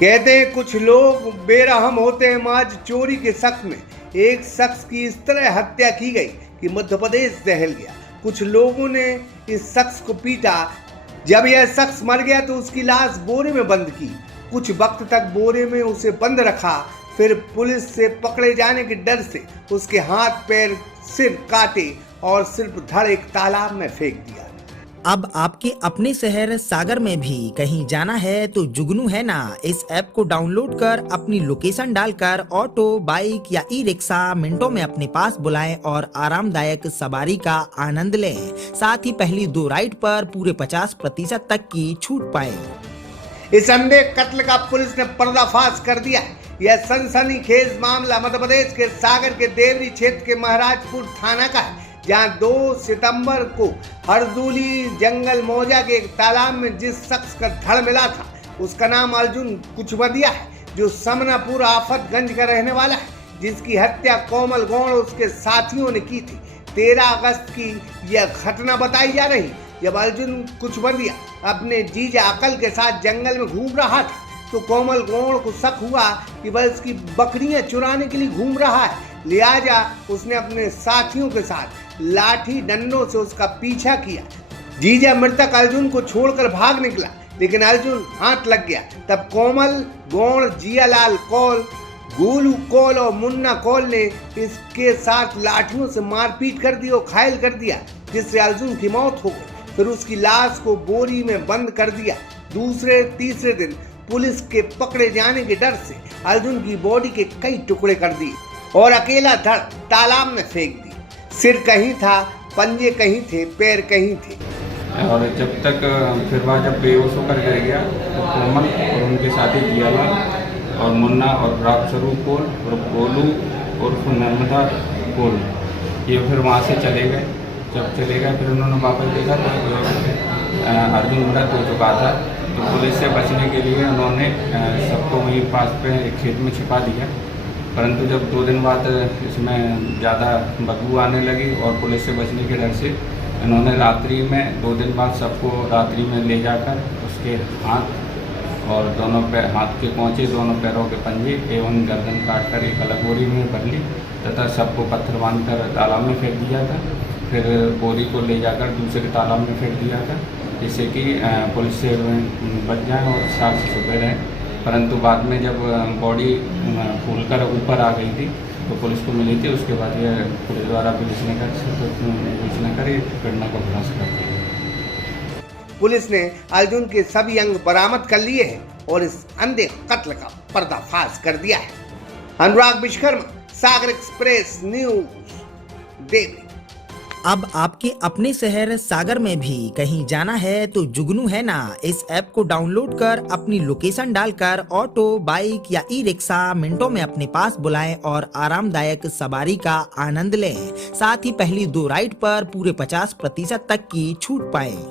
कहते हैं कुछ लोग बेरहम होते हैं। आज चोरी के शक में एक शख्स की इस तरह हत्या की गई कि मध्य प्रदेश दहल गया। कुछ लोगों ने इस शख्स को पीटा। जब यह शख्स मर गया तो उसकी लाश बोरे में बंद की। कुछ वक्त तक बोरे में उसे बंद रखा। फिर पुलिस से पकड़े जाने के डर से उसके हाथ पैर सिर काटे और सिर्फ धड़ एक तालाब में फेंक दिया। अब आपके अपने शहर सागर में भी कहीं जाना है तो जुगनू है ना, इस ऐप को डाउनलोड कर अपनी लोकेशन डालकर ऑटो, बाइक या ई रिक्शा मिनटों में अपने पास बुलाएं और आरामदायक सवारी का आनंद लें। साथ ही पहली 2 राइड पर पूरे 50% तक की छूट पाएं। इस अंधे कत्ल का पुलिस ने पर्दाफाश कर दिया है। यह सनसनीखेज मामला मध्य प्रदेश के सागर के देवरी क्षेत्र के महाराजपुर थाना का है, जहां 2 सितंबर को हरदूली जंगल मौजा के एक तालाब में जिस शख्स का धड़ मिला था उसका नाम अर्जुन कुचवदिया है, जो समनापुर आफतगंज का रहने वाला है, जिसकी हत्या कोमल गौड़ उसके साथियों ने की थी। 13 अगस्त की यह घटना बताई जा रही। जब अर्जुन कुचवदिया अपने जीजा अकल के साथ जंगल में घूम रहा था तो कोमल गौड़ को शक हुआ कि वह उसकी बकरियां चुराने के लिए घूम रहा है। लिहाजा उसने अपने साथियों के साथ लाठी डंडों से उसका पीछा किया। जीजा मृतक अर्जुन को छोड़कर भाग निकला, लेकिन अर्जुन हाथ लग गया। तब कोमल गौड़, जियालाल कौल, गोलू कौल और मुन्ना कौल ने इसके साथ लाठियों से मारपीट कर दी और घायल कर दिया, जिससे अर्जुन की मौत हो गई। फिर उसकी लाश को बोरी में बंद कर दिया। दूसरे तीसरे दिन पुलिस के पकड़े जाने के डर से अर्जुन की बॉडी के कई टुकड़े कर दिए और अकेला धड़ तालाब में फेंक दी। सिर कहीं था, पंजे कहीं थे, पैर कहीं थे। और जब तक फिर वह जब बेहोश होकर गिर गया तो कोमल और उनके साथी जियालाल और मुन्ना और राजस्वरूप कौल और गोलू और नर्मदा कौल ये फिर वहाँ से चले गए। जब चले गए फिर उन्होंने वापस देखा तो अर्जुन मृत हो चुका था। तो पुलिस से बचने के लिए उन्होंने सबको वहीं पास पे एक खेत में छिपा दिया। परंतु जब 2 दिन बाद इसमें ज़्यादा बदबू आने लगी और पुलिस से बचने के डर से इन्होंने रात्रि में 2 दिन बाद सबको रात्रि में ले जाकर उसके हाथ और दोनों पैर, हाथ के पोंचे, दोनों पैरों के पंजे एवं गर्दन काटकर एक अलग बोरी में भर ली तथा सबको पत्थर बांधकर तालाब में फेंक दिया था। फिर बोरी को ले जाकर दूसरे तालाब में फेंक दिया था, जिससे कि पुलिस से बच जाए और साथ से छुपे रहें। परंतु बाद में जब बॉडी फूलकर ऊपर आ गई थी तो पुलिस को मिली थी। उसके बाद यह पुलिस द्वारा विवेचना कर घटना का खुलासा कर दिया। पुलिस ने अर्जुन के सभी अंग बरामद कर लिए हैं और इस अंधे कत्ल का पर्दाफाश कर दिया है। अनुराग विश्वकर्मा, सागर एक्सप्रेस न्यूज, देवरी। अब आपके अपने शहर सागर में भी कहीं जाना है तो जुगनू है ना, इस ऐप को डाउनलोड कर अपनी लोकेशन डालकर ऑटो, बाइक या ई रिक्शा मिनटों में अपने पास बुलाएं और आरामदायक सवारी का आनंद लें। साथ ही पहली 2 राइड पर पूरे 50% तक की छूट पाएं।